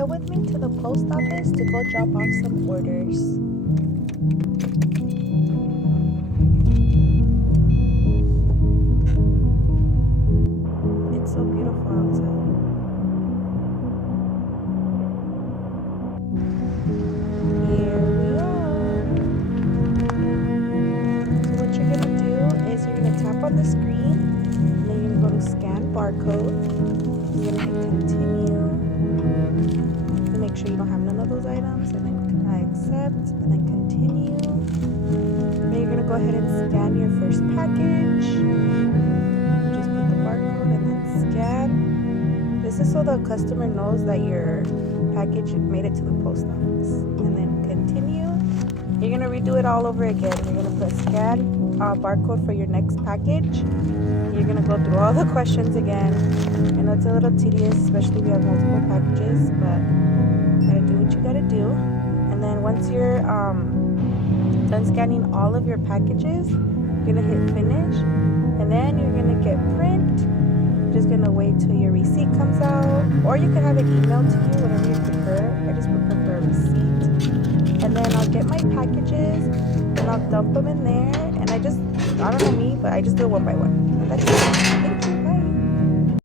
come with me to the post office to go drop off some orders. It's so beautiful outside. Here we are. So what you're gonna do is you're gonna tap on the screen, and then you're gonna go to scan barcode. You're gonna hit continue. Make sure you don't have none of those items, and then I accept, and then continue. Then you're gonna go ahead and scan your first package. Just put the barcode and then scan. This is so the customer knows that your package made it to the post office. And then continue. You're gonna redo it all over again. You're gonna put scan barcode for your next package. You're gonna go through all the questions again. I know it's a little tedious, especially if you have multiple packages, but gotta do what you gotta do. And then once you're done scanning all of your packages, you're gonna hit finish, and then you're gonna get print. Just gonna wait till your receipt comes out, or you can have it emailed to you, whatever you prefer. I just would prefer a receipt. And then I'll get my packages and I'll dump them in there, and I don't know me, but I just do it one by one. That's it.